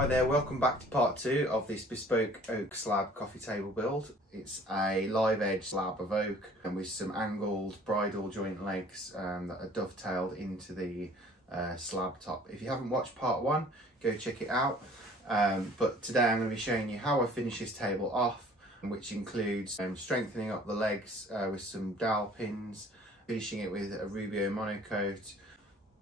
Hi there, welcome back to part 2 of this bespoke oak slab coffee table build. It's a live edge slab of oak and with some angled bridle joint legs that are dovetailed into the slab top. If you haven't watched part 1, go check it out. But today I'm going to be showing you how I finish this table off, which includes strengthening up the legs with some dowel pins, finishing it with a Rubio Monocoat.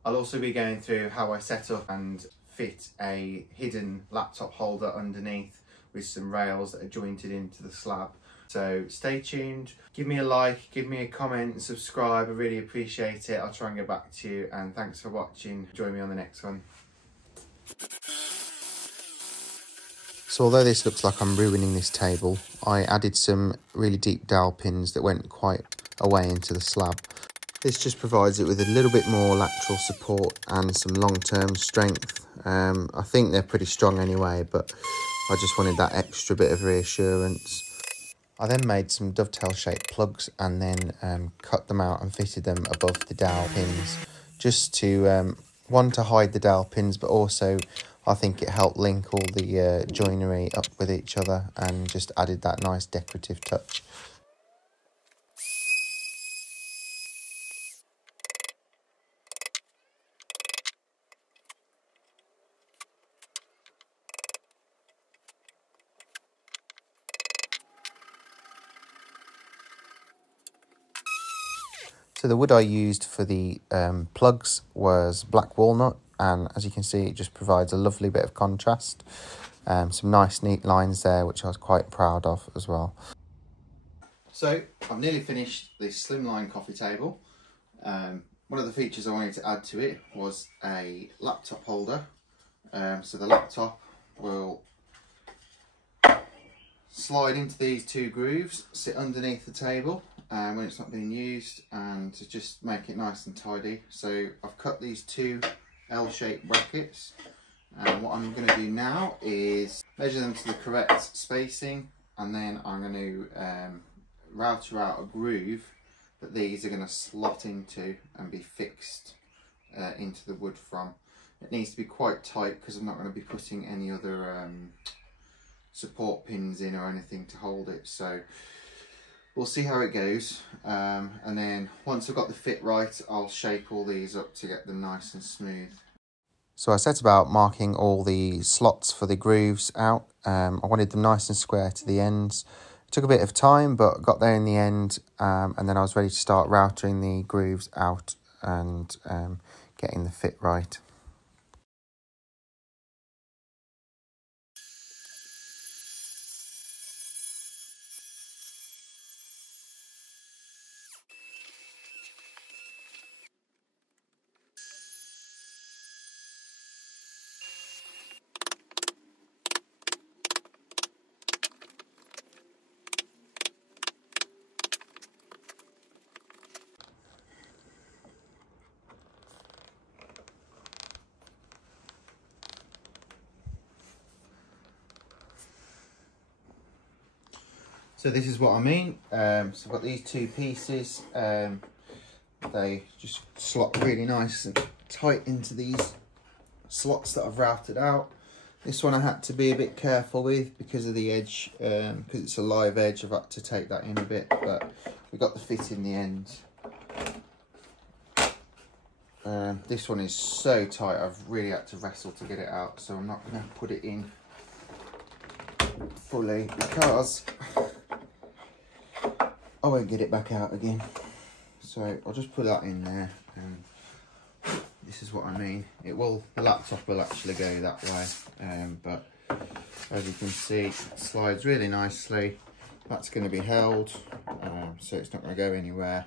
I'll also be going through how I set up and fit a hidden laptop holder underneath with some rails that are jointed into the slab. So stay tuned, give me a like, give me a comment and subscribe. I really appreciate it. I'll try and get back to you, and thanks for watching. Join me on the next one. So although this looks like I'm ruining this table, I added some really deep dowel pins that went quite a way into the slab. This just provides it with a little bit more lateral support and some long-term strength. I think they're pretty strong anyway, but I just wanted that extra bit of reassurance. I then made some dovetail shaped plugs and then cut them out and fitted them above the dowel pins, just to, one, to hide the dowel pins, but also I think it helped link all the joinery up with each other and just added that nice decorative touch. So the wood I used for the plugs was black walnut, and as you can see it just provides a lovely bit of contrast. Some nice neat lines there which I was quite proud of as well. So I've nearly finished this slimline coffee table. One of the features I wanted to add to it was a laptop holder. So the laptop will slide into these two grooves, sit underneath the table when it's not being used, and to just make it nice and tidy. So I've cut these two L-shaped brackets, and what I'm going to do now is measure them to the correct spacing, and then I'm going to router out a groove that these are going to slot into and be fixed into the wood from. It needs to be quite tight because I'm not going to be putting any other support pins in or anything to hold it, so we'll see how it goes, and then once I've got the fit right I'll shape all these up to get them nice and smooth. So I set about marking all the slots for the grooves out. I wanted them nice and square to the ends. It took a bit of time but got there in the end, and then I was ready to start routering the grooves out and getting the fit right. So this is what I mean. So I've got these two pieces. They just slot really nice and tight into these slots that I've routed out. This one I had to be a bit careful with because of the edge, because it's a live edge. I've had to take that in a bit, but we got the fit in the end. This one is so tight, I've really had to wrestle to get it out, so I'm not going to put it in fully because I won't get it back out again. So I'll just put that in there, and this is what I mean. The laptop will actually go that way, but as you can see it slides really nicely. That's going to be held, so it's not going to go anywhere.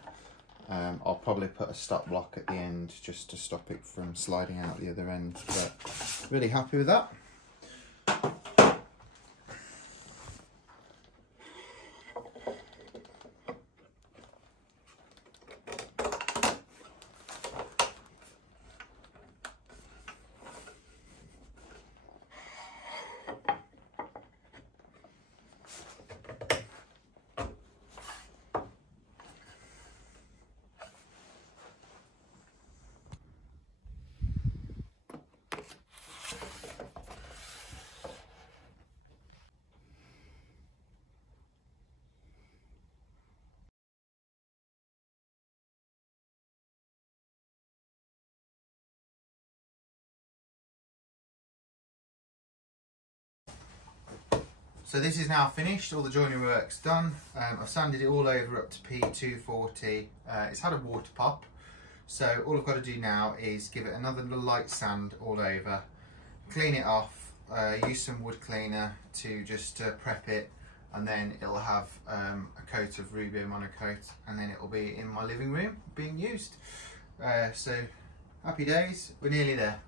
I'll probably put a stop block at the end just to stop it from sliding out the other end, but really happy with that. So this is now finished, all the joinery work's done. I've sanded it all over up to P240. It's had a water pop, so all I've got to do now is give it another little light sand all over, clean it off, use some wood cleaner to just prep it, and then it'll have a coat of Rubio Monocoat, and then it'll be in my living room being used. So happy days, we're nearly there.